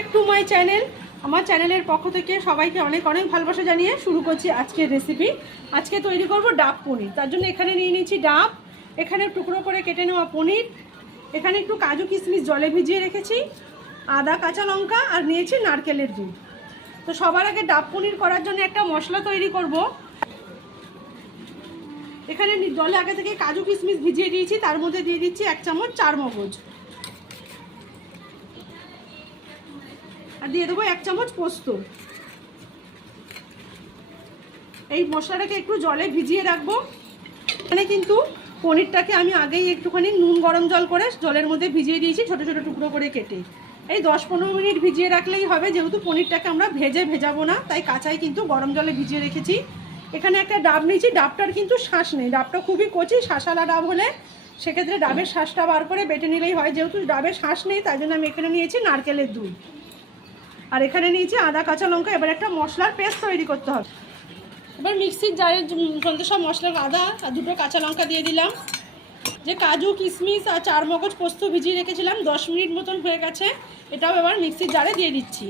Back to my channel. আমার চ্যানেলের পক্ষ থেকে সবাইকে অনেক অনেক ভালোবাসা জানিয়ে শুরু করছি আজকের রেসিপি। আজকে তৈরি করব ডাব পনির। তার জন্য এখানে নিয়ে নিয়েছি ডাব, এখানে টুকরো করে কেটে নেওয়া পনির, এখানে একটু কাজু কিশমিশ জলে ভিজিয়ে রেখেছি, আদা কাঁচা লঙ্কা আর নিয়েছি নারকেলের দুধ। তো সবার আগে ডাব পনির করার জন্য একটা মশলা তৈরি করব। এখানে জলে আগে থেকে কাজু কিশমিশ ভিজিয়ে দিয়েছি, তার মধ্যে দিয়ে দিচ্ছি 1 চামচ চারমগজ, আর দিয়ে দেবো 1 চামচ পোস্ত। এই মশলাটাকে একটু জলে ভিজিয়ে রাখবো। এখানে কিন্তু পনিরটাকে আমি আগেই একটুখানি নুন গরম জল করে জলের মধ্যে ভিজিয়ে দিয়েছি, ছোটো ছোটো টুকরো করে কেটে। এই 10-15 মিনিট ভিজিয়ে রাখলেই হবে, যেহেতু পনিরটাকে আমরা ভেজাবো না, তাই কাঁচাই কিন্তু গরম জলে ভিজিয়ে রেখেছি। এখানে একটা ডাব নিয়েছি, ডাবটার কিন্তু শ্বাস নেই, ডাবটা খুবই কচি। শাঁসালা ডাব হলে সেক্ষেত্রে ডাবের শ্বাসটা বার করে বেটে নিলেই হয়, যেহেতু ডাবের শ্বাস নেই তাই জন্য আমি এখানে নিয়েছি নারকেলের দুধ, আর এখানে নিয়েছি আদা কাঁচা লঙ্কা। এবার একটা মশলার পেস্ট তৈরি করতে হবে। এবার মিক্সির জারের মধ্যে সব মশলা, আদা আর 2টো কাঁচা লঙ্কা দিয়ে দিলাম। যে কাজু কিশমিশ আর চারমগজ পোস্ত ভিজিয়ে রেখেছিলাম, 10 মিনিট মতন হয়ে গেছে, এটাও এবার মিক্সির জারে দিয়ে দিচ্ছি।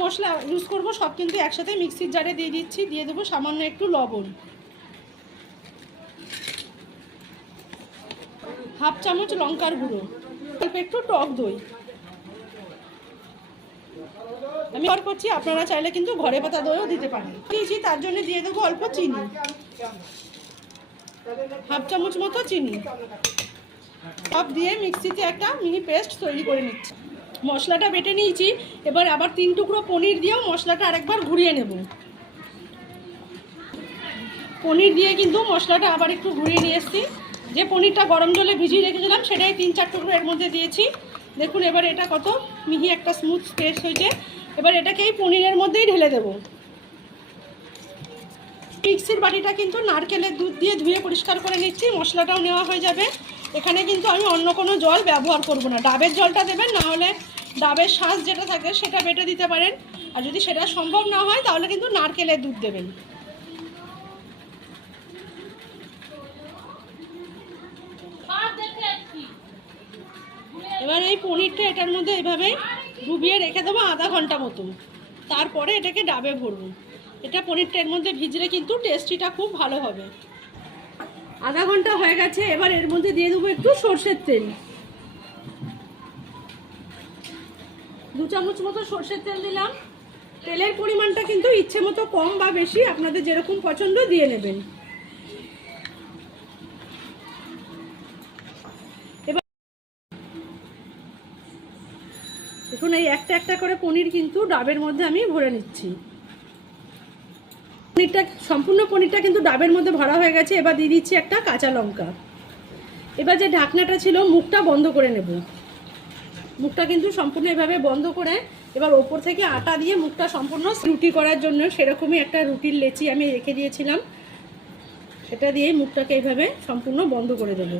মশলা ইউজ করব সব কিন্তু একসাথে মিক্সির জারে দিয়ে দিচ্ছি। দিয়ে দেবো সামান্য একটু লবণ, 1/2 চামচ লঙ্কার গুঁড়ো, অল্প একটু টক দই আমি ব্যবহার করছি, আপনারা চাইলে কিন্তু ঘরে পাতা দইও দিতে পারেন। দিয়েছি, তার জন্য দিয়ে দেবো অল্প চিনি, 1/2 চামচ মতো চিনি। সব দিয়ে মিক্সিতে একটা মিহি পেস্ট তৈরি করে নিচ্ছি। মশলাটা বেটে নিয়েছি, এবার আবার 3 টুকরো পনির দিয়েও মশলাটা আরেকবার ঘুরিয়ে নেব। পনির দিয়ে কিন্তু মশলাটা আবার একটু ঘুরিয়ে নিয়ে এসেছি। যে পনিরটা গরম জলে ভিজিয়ে রেখেছিলাম সেটাই 3-4 টুকরো এর মধ্যে দিয়েছি। দেখুন এবার এটা কত মিহি একটা স্মুথ পেস্ট হয়েছে। এবার এটাকে এই পনিরের মধ্যেই ঢেলে দেবো। মিক্সির বাটিটা কিন্তু নারকেলের দুধ দিয়ে ধুয়ে পরিষ্কার করে নিচ্ছি, মশলাটাও নেওয়া হয়ে যাবে। এখানে কিন্তু আমি অন্য কোনো জল ব্যবহার করব না, ডাবের জলটা দেবেন, না হলে ডাবের শাঁস যেটা থাকে সেটা বেটে দিতে পারেন। আর যদি সেটা সম্ভব না হয় তাহলে কিন্তু নারকেলের দুধ দেবেন। এবার এই পনিরটা এটার মধ্যে এভাবে ডুবিয়ে রেখে দেবো আধা ঘন্টা মতো, তারপরে এটাকে ডাবে ভরবো। এটা পনিরটা এর মধ্যে ভিজলে কিন্তু টেস্টিটা খুব ভালো হবে। আধা ঘন্টা হয়ে গেছে, এবার এর মধ্যে দিয়ে দেবো একটু সর্ষের তেল, 2 চামচ মতো সর্ষের তেল দিলাম। তেলের পরিমাণটা কিন্তু ইচ্ছে মতো কম বা বেশি আপনাদের যেরকম পছন্দ দিয়ে নেবেন। দেখুন এই একটা একটা করে পনির কিন্তু ডাবের মধ্যে আমি ভরে নিচ্ছি। সম্পূর্ণ পনিরটা কিন্তু ডাবের মধ্যে ভরা হয়ে গেছে। এবার দিয়ে দিচ্ছি একটা কাঁচা লঙ্কা। এবার যে ঢাকনাটা ছিল মুখটা বন্ধ করে নেব। মুখটা কিন্তু সম্পূর্ণ এভাবে বন্ধ করে এবার ওপর থেকে আটা দিয়ে মুখটা সম্পূর্ণ রুটি করার জন্য সেরকমই একটা রুটির লেচি আমি রেখে দিয়েছিলাম, সেটা দিয়ে মুখটাকে এইভাবে সম্পূর্ণ বন্ধ করে দেবো।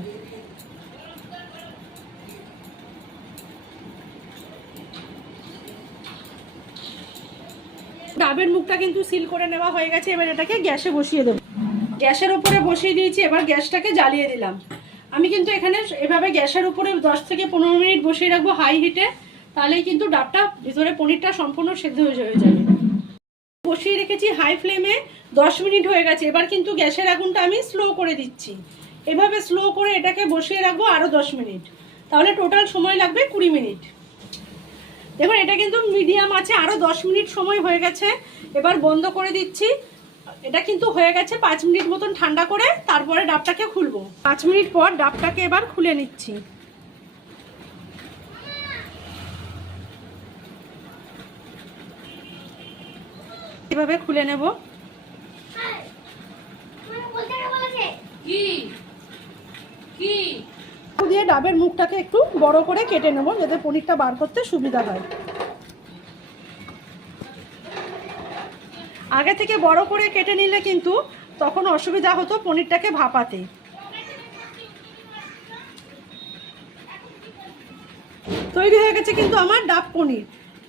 ডাবের মুখটা কিন্তু সিল করে নেওয়া হয়ে গেছে। এবার এটাকে গ্যাসে বসিয়ে দেবো। গ্যাসের উপরে বসিয়ে দিয়েছি, এবার গ্যাসটাকে জ্বালিয়ে দিলাম। আমি কিন্তু এখানে এভাবে গ্যাসের উপরে 10 থেকে 15 মিনিট বসিয়ে রাখবো হাই হিটে, তাহলেই কিন্তু ডাবটা ভিতরে পনিরটা সম্পূর্ণ সেদ্ধ হয়ে যাবে। বসিয়ে রেখেছি হাই ফ্লেমে, 10 মিনিট হয়ে গেছে। এবার কিন্তু গ্যাসের আগুনটা আমি স্লো করে দিচ্ছি। এভাবে স্লো করে এটাকে বসিয়ে রাখবো আরও 10 মিনিট, তাহলে টোটাল সময় লাগবে 20 মিনিট। দেখুন এটা কিন্তু মিডিয়াম আছে, আরও 10 মিনিট সময় হয়ে গেছে। এবার বন্ধ করে দিচ্ছি। এটা কিন্তু হয়ে গেছে 5 মিনিট মতন ঠান্ডা করে, তারপরে ডাবটাকে খুলবো। 5 মিনিট পর ডাবটাকে এবার খুলে নিচ্ছি। এভাবে খুলে নেব। দিয়ে ডাবের মুখটাকে একটু বড় করে কেটে নেব, যাতে পনিরটা বার করতে সুবিধা হয়। আগে থেকে বড় করে কেটে নিলে কিন্তু তখন অসুবিধা হতো পনিরটাকে ভাপাতে। তৈরি হয়ে গেছে কিন্তু আমার ডাব পনির।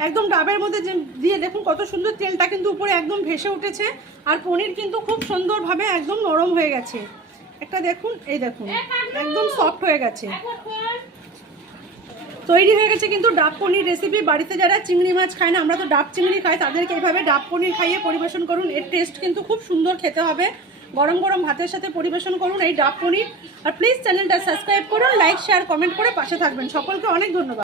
একদম ডাবের মধ্যে দিয়ে দেখুন কত সুন্দর তেলটা কিন্তু উপরে একদম ভেসে উঠেছে, আর পনির কিন্তু খুব সুন্দরভাবে একদম নরম হয়ে গেছে। একটা দেখুন, এই দেখুন একদম সফট হয়ে গেছে। তৈরি হয়ে গেছে কিন্তু ডাব পনির রেসিপি। বাড়িতে যারা চিংড়ি মাছ খায় না, আমরা তো ডাব চিংড়ি খাই, তাদেরকে এইভাবে ডাব পনির খাইয়ে পরিবেশন করুন। এর টেস্ট কিন্তু খুব সুন্দর খেতে হবে। গরম গরম ভাতের সাথে পরিবেশন করুন এই ডাব পনির। আর প্লিজ চ্যানেলটা সাবস্ক্রাইব করুন, লাইক শেয়ার কমেন্ট করে পাশে থাকবেন। সকলকে অনেক ধন্যবাদ।